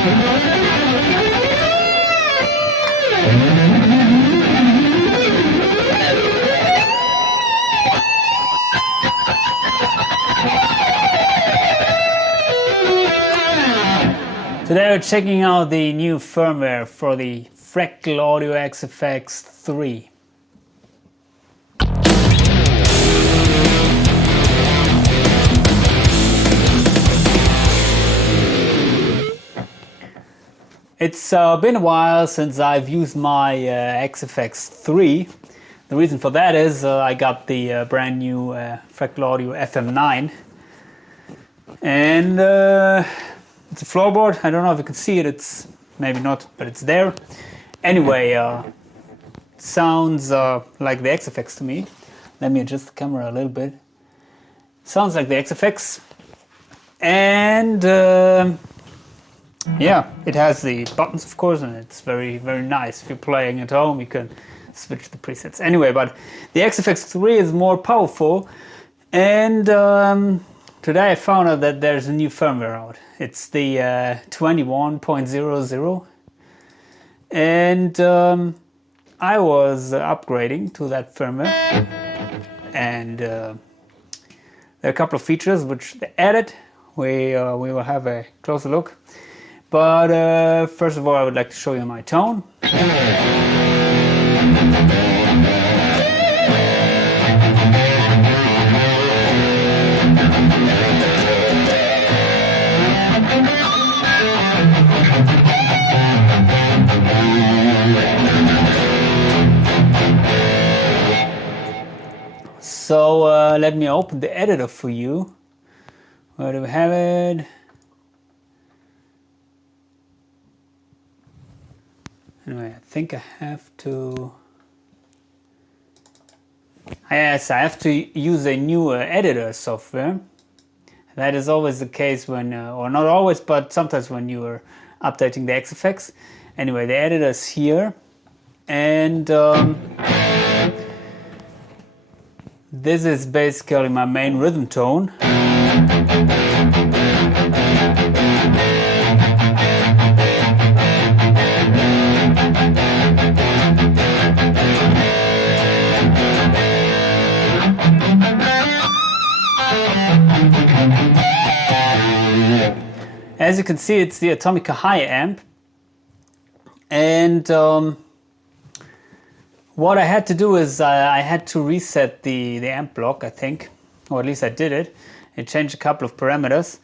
Today we're checking out the new firmware for the Fractal Audio AxeFX 3. It's been a while since I've used my AxeFX 3. The reason for that is I got the brand new Fractal Audio FM9, and it's a floorboard. I don't know if you can see it. It's maybe not, but it's there. Anyway, sounds like the AxeFX to me. Let me adjust the camera a little bit. Sounds like the AxeFX, and yeah, it has the buttons, of course, and it's very, very nice. If you're playing at home, you can switch the presets. Anyway, but the AxeFX 3 is more powerful, and today I found out that there's a new firmware out. It's the 21.00, and I was upgrading to that firmware, and there are a couple of features which they added. We will have a closer look, but first of all I would like to show you my tone. So let me open the editor for you. Where do we have it? Anyway, I think I have to... Yes, I have to use a new editor software. That is always the case when, or not always, but sometimes when you are updating the AxeFX. Anyway, the editor is here, and this is basically my main rhythm tone. As you can see, it's the Atomica High amp, and what I had to do is I had to reset the amp block, I think, or at least I did it. It changed a couple of parameters.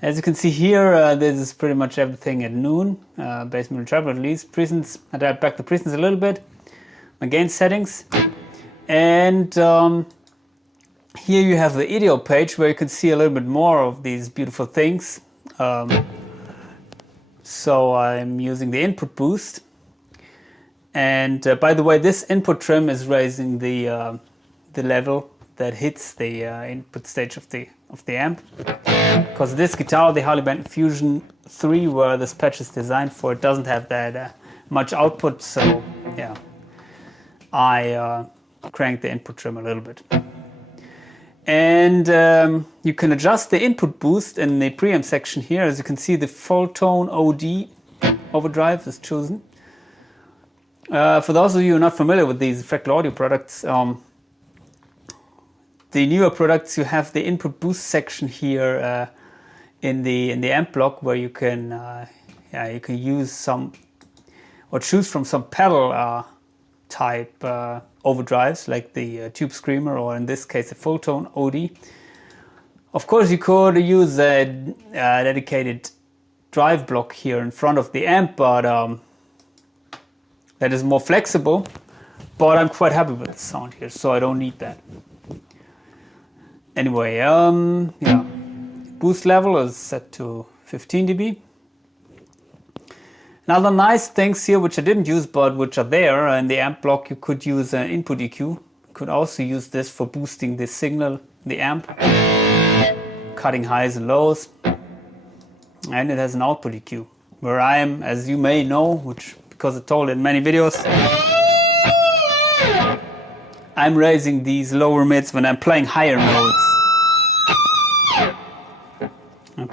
As you can see here, this is pretty much everything at noon, bass, middle, treble, release, presence. I dialed back the presence a little bit, my gain settings, and here you have the IDEO page where you can see a little bit more of these beautiful things. So I'm using the input boost. And by the way, this input trim is raising the level that hits the input stage of the amp. Because this guitar, the Harley Benton Fusion 3, where this patch is designed for, it doesn't have that much output. So yeah, I cranked the input trim a little bit. And you can adjust the input boost in the preamp section here. As you can see, the full tone OD overdrive is chosen. For those of you who are not familiar with these Fractal Audio products, the newer products, you have the input boost section here in the amp block, where you can use some or choose from some pedal type overdrives, like the Tube Screamer, or in this case a full tone OD. Of course, you could use a dedicated drive block here in front of the amp, but that is more flexible. But I'm quite happy with the sound here, so I don't need that. Anyway, yeah, boost level is set to 15 dB. Now the nice things here, which I didn't use but which are there in the amp block, you could use an input EQ. You could also use this for boosting the signal, the amp, cutting highs and lows. And it has an output EQ, where I am, as you may know, which because I told it in many videos, I'm raising these lower mids when I'm playing higher notes. I'm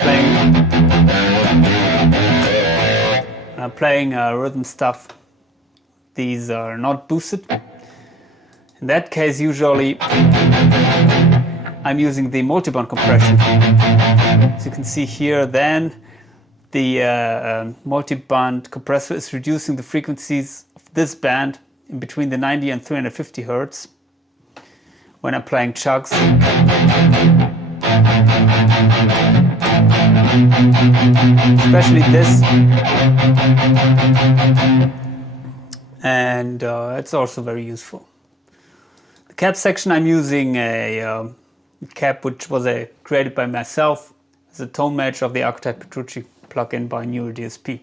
playing rhythm stuff. These are not boosted. In that case, usually I'm using the multi-band compression. As you can see here, then the multi-band compressor is reducing the frequencies of this band in between the 90 and 350 Hertz when I'm playing chugs. Especially this. And it's also very useful. The cap section, I'm using a cap which was created by myself as a tone match of the Archetype Petrucci plugin by Neural DSP.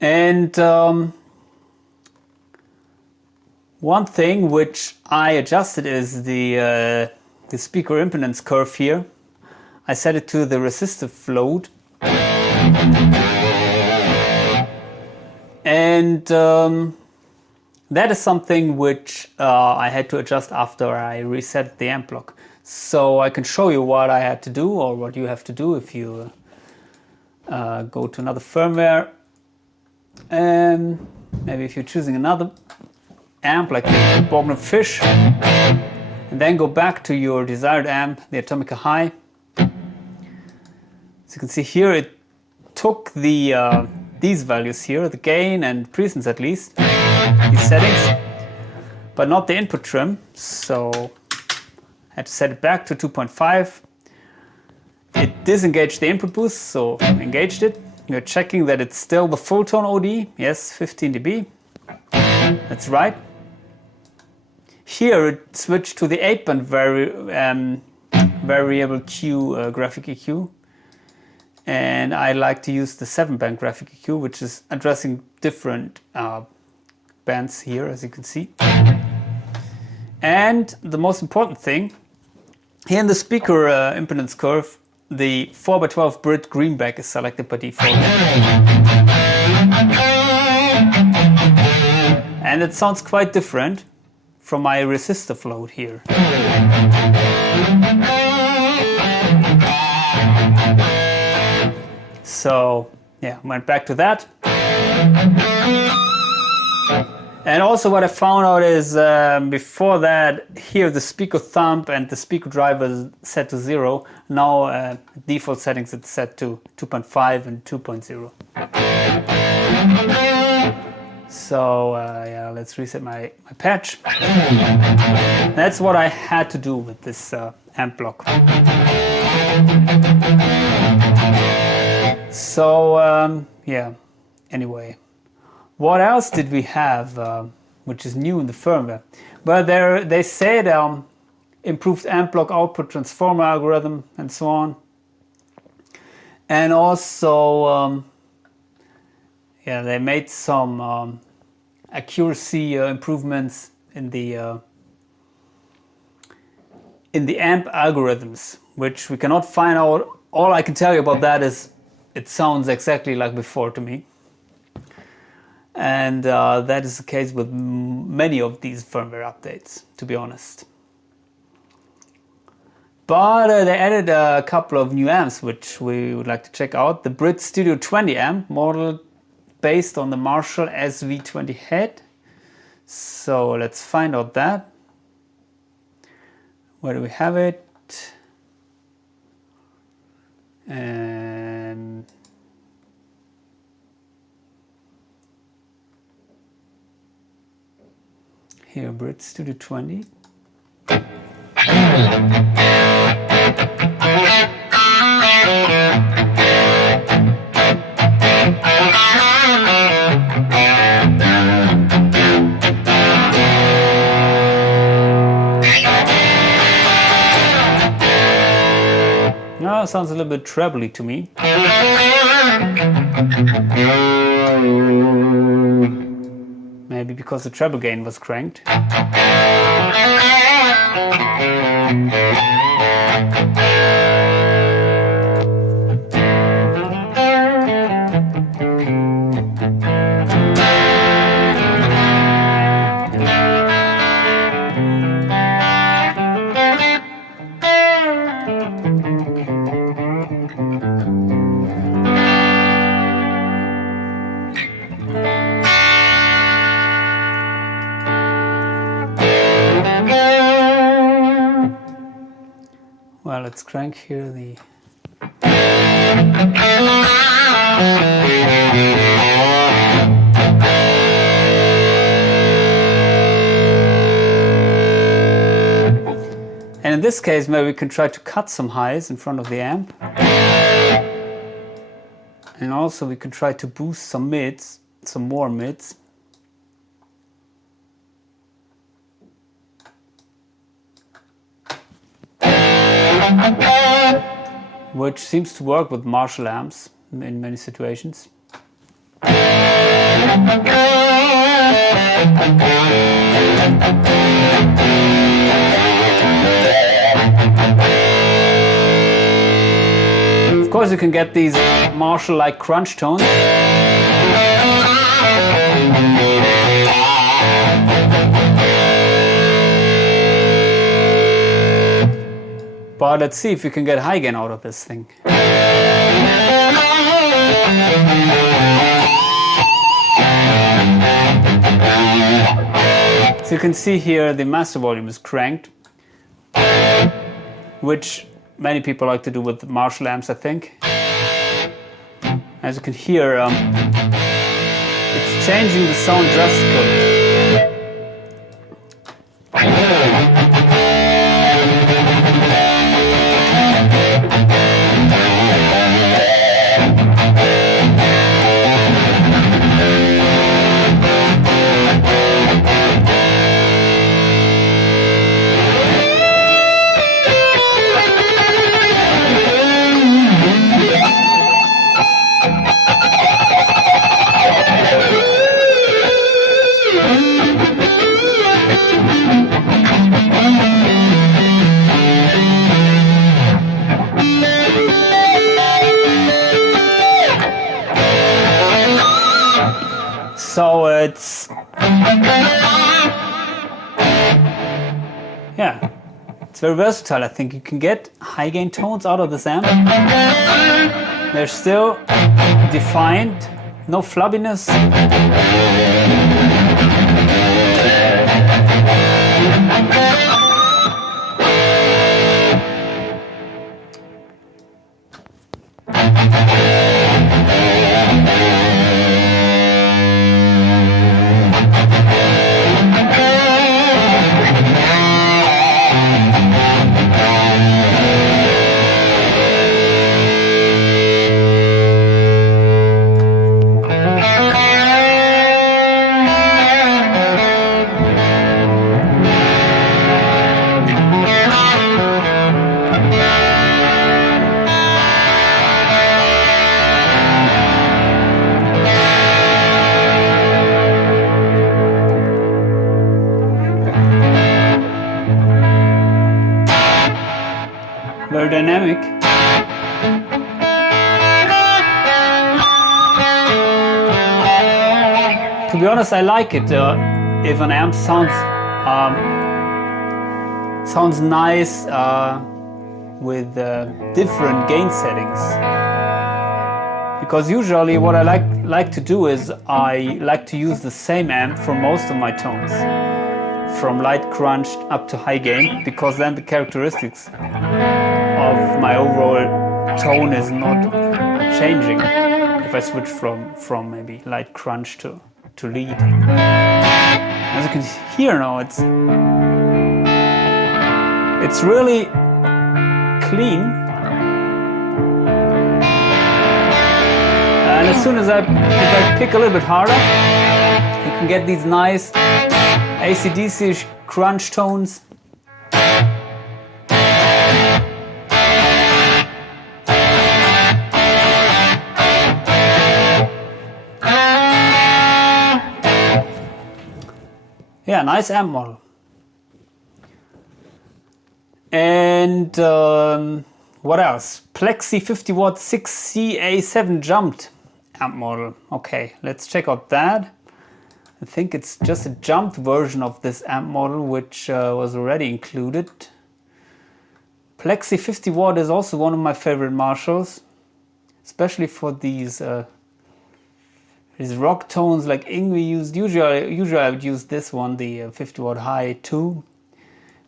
And one thing which I adjusted is the speaker impedance curve here. I set it to the resistive load. And that is something which I had to adjust after I reset the amp block. So I can show you what I had to do, or what you have to do if you go to another firmware. Maybe if you're choosing another amp like the Bogner Fish, and then go back to your desired amp, the Atomica High. As you can see here, it took the these values here, the gain and presence at least, these settings, but not the input trim. So I had to set it back to 2.5. It disengaged the input boost, so engaged it. You're checking that it's still the full tone OD. Yes, 15 dB. That's right. Here it switched to the 8-band variable Q graphic EQ. And I like to use the 7-band graphic EQ, which is addressing different bands here, as you can see. And the most important thing, here in the speaker impedance curve, the 4x12 Brit greenback is selected by default. And it sounds quite different from my resistive load here. So yeah, went back to that. And also what I found out is before that, here the speaker thumb and the speaker driver is set to 0. Now default settings it's set to 2.5 and 2.0. So yeah, let's reset my patch. That's what I had to do with this amp block. So yeah, anyway, what else did we have which is new in the firmware? Well, they said improved amp block output transformer algorithm and so on. And also yeah, they made some accuracy improvements in the amp algorithms, which we cannot find out. All I can tell you about that is it sounds exactly like before to me. And that is the case with many of these firmware updates, to be honest. But they added a couple of new amps which we would like to check out. The Brit Studio 20 amp, model based on the Marshall SV20 head. So let's find out that. Where do we have it? And here, Brit Studio 20. Oh, sounds a little bit trebly to me. Maybe because the treble gain was cranked. let's crank here the... And in this case, maybe we can try to cut some highs in front of the amp. And also we can try to boost some mids, some more mids. Which seems to work with Marshall amps in many situations. Of course, you can get these Marshall-like crunch tones. But let's see if we can get high gain out of this thing. So you can see here the master volume is cranked, which many people like to do with Marshall amps, I think. As you can hear, it's changing the sound drastically. So it's, yeah, it's very versatile. I think you can get high gain tones out of this amp. They're still defined, no flubbiness. Very dynamic. To be honest, I like it if an amp sounds nice with different gain settings. Because usually what I like to do is I like to use the same amp for most of my tones, from light crunched up to high gain, because then the characteristics of my overall tone is not changing if I switch from maybe light crunch to lead. As you can hear now, it's really clean. And as soon as if I pick a little bit harder, you can get these nice AC/DC crunch tones. Yeah, nice amp model. And what else? Plexi 50 watt 6CA7 jumped amp model. Okay, let's check out that. I think it's just a jumped version of this amp model, which was already included. Plexi 50 watt is also one of my favorite Marshalls, especially for these rock tones like Ingwie used. Usually I would use this one, the 50 watt high 2,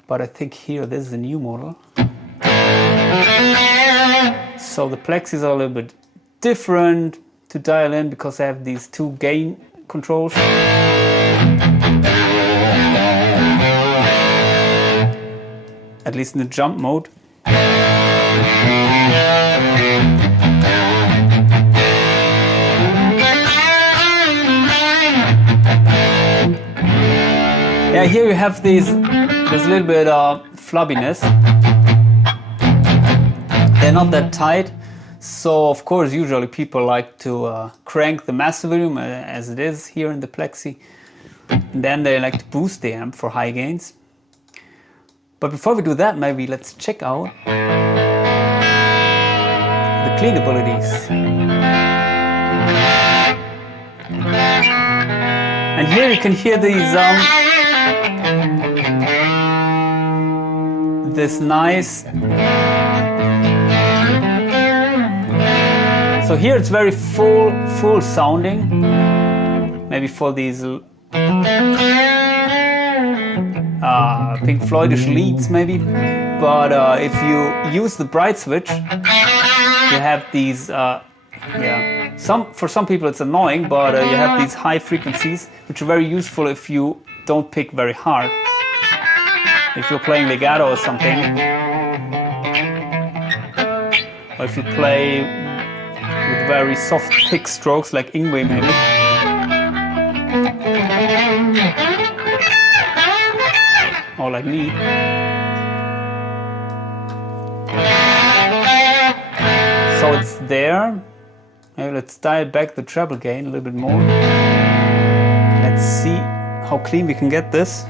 but I think here this is a new model. So the plexis are a little bit different to dial in because I have these two gain controls. At least in the jump mode. Yeah, here you have there's a little bit of flubbiness. They're not that tight, so of course usually people like to crank the master volume as it is here in the plexi, and then they like to boost the amp for high gains. But before we do that, maybe let's check out the clean abilities. And here you can hear these this nice. So here it's very full sounding. Maybe for these Pink Floydish leads, maybe. But if you use the bright switch, you have these. For some people it's annoying, but you have these high frequencies, which are very useful if you don't pick very hard. If you're playing legato or something, or if you play with very soft pick strokes like Ingwe maybe. Or like me. So it's there. Maybe let's dial back the treble gain a little bit more. Let's see how clean we can get this.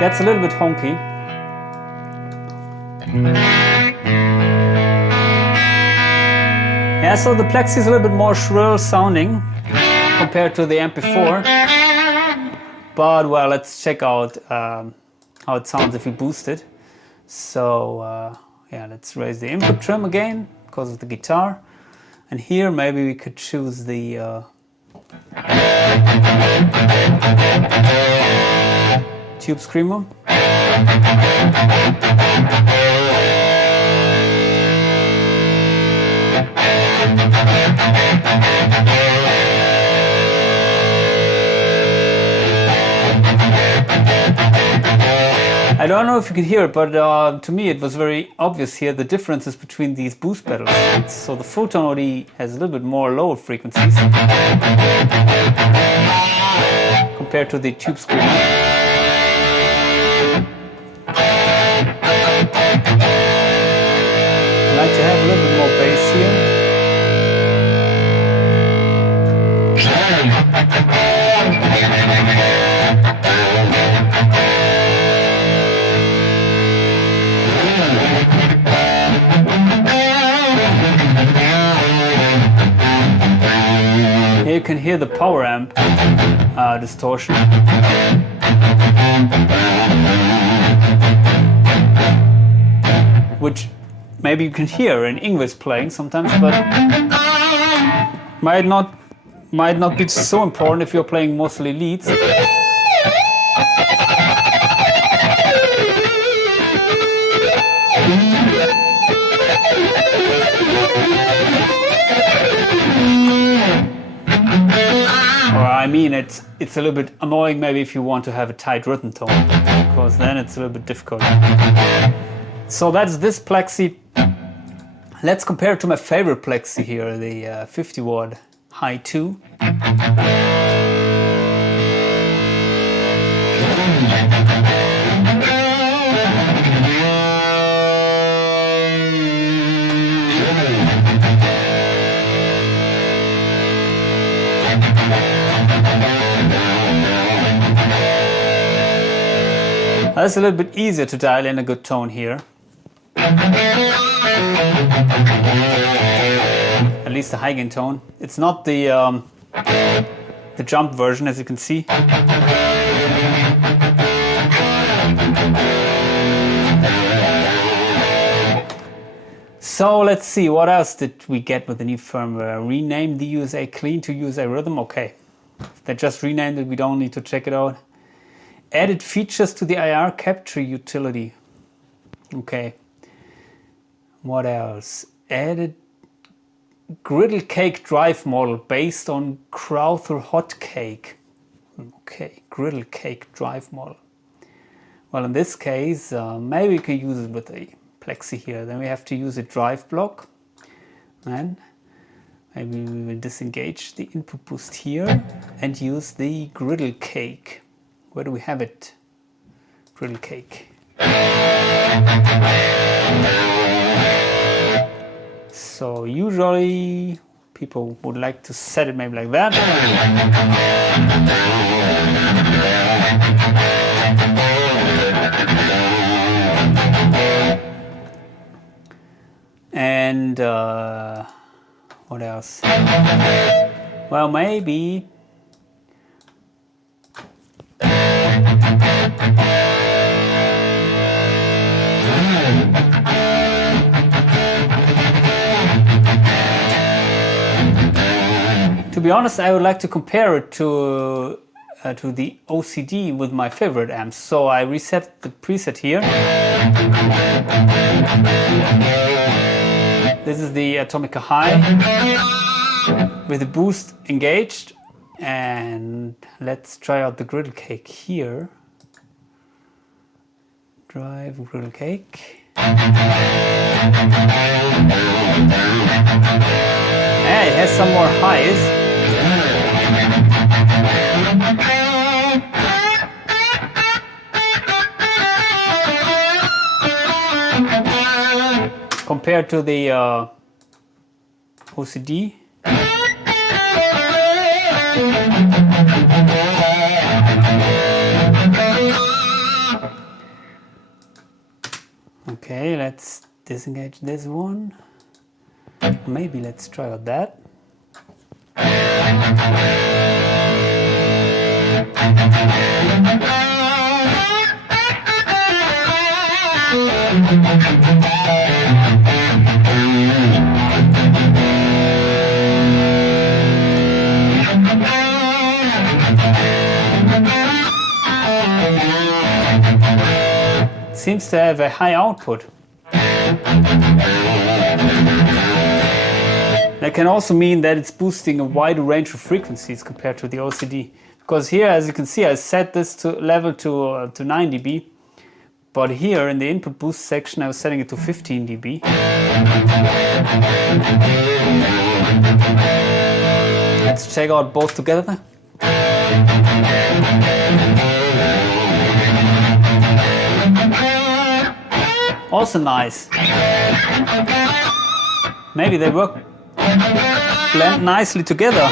Gets a little bit honky. Yeah, so the plexi is a little bit more shrill sounding compared to the amp before. But well, let's check out how it sounds if we boost it. So yeah, let's raise the input trim again because of the guitar. And here maybe we could choose the Tube Screamer. I don't know if you can hear it, but to me it was very obvious here the differences between these boost pedals. So the Full-Tone OD has a little bit more lower frequencies compared to the Tube Screamer. I like to have a little bit more bass here. Here you can hear the power amp distortion. Which maybe you can hear in Ingwe's playing sometimes, but might not be so important if you're playing mostly leads. Or I mean, it's a little bit annoying maybe if you want to have a tight rhythm tone, because then it's a little bit difficult. So that's this plexi. Let's compare it to my favorite plexi here, the 50 watt High 2. That's a little bit easier to dial in a good tone here. At least the high gain tone. It's not the jump version, as you can see. So let's see, what else did we get with the new firmware? Renamed the USA Clean to USA Rhythm. Okay, they just renamed it, we don't need to check it out. added features to the IR capture utility. Okay. What else? Added griddle cake drive model based on Crowther hot cake. Okay, griddle cake drive model. Well, in this case, maybe we can use it with a plexi here. Then we have to use a drive block. And maybe we will disengage the input boost here and use the griddle cake. Where do we have it? Griddle cake. So usually people would like to set it maybe like that. And what else? Well, maybe to be honest, I would like to compare it to the OCD with my favorite amps. So I reset the preset here. This is the Atomica High with the boost engaged. And let's try out the griddle cake here. Drive griddle cake. Yeah, it has some more highs. Compared to the OCD. Okay, let's disengage this one. Maybe let's try out that. Seems to have a high output. That can also mean that it's boosting a wider range of frequencies compared to the OCD. Because here, as you can see, I set this to level to 9 dB. But here in the input boost section, I was setting it to 15 dB. Let's check out both together. Also nice. Maybe they blend nicely together.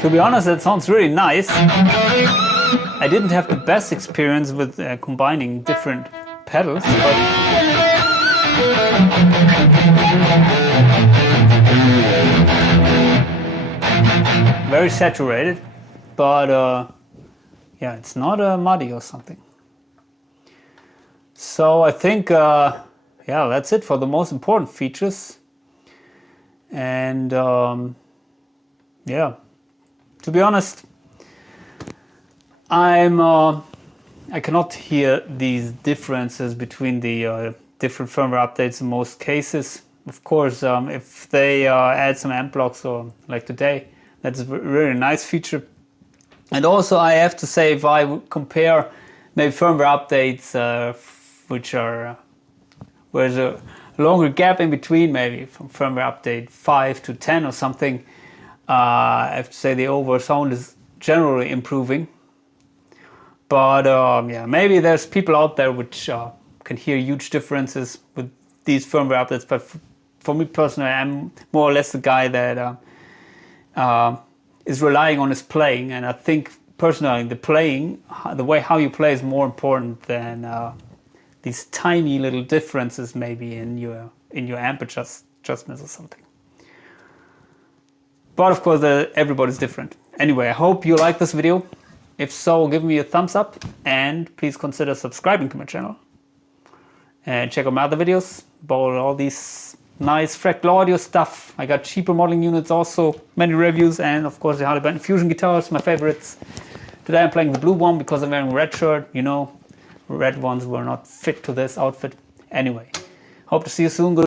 To be honest, that sounds really nice. I didn't have the best experience with combining different pedals, but very saturated, but yeah, it's not muddy or something. So I think yeah, that's it for the most important features. And yeah, to be honest, I cannot hear these differences between the different firmware updates in most cases. Of course, if they add some amp blocks or like today, that's a really nice feature. And also, I have to say, if I would compare maybe firmware updates, which are where there's a longer gap in between, maybe from firmware update 5 to 10 or something, I have to say the overall sound is generally improving. But yeah, maybe there's people out there which can hear huge differences with these firmware updates. But for me personally, I'm more or less the guy that is relying on his playing, and I think personally the playing, the way how you play, is more important than these tiny little differences maybe in your amp adjustments or something. But of course, everybody's different. Anyway, I hope you like this video. If so, give me a thumbs up and please consider subscribing to my channel. And check out my other videos about all these nice Fractal audio stuff. I got cheaper modeling units also, many reviews, and of course the Harley Benton Fusion guitars, my favorites. Today I'm playing the blue one because I'm wearing a red shirt. You know, red ones were not fit to this outfit. Anyway, hope to see you soon.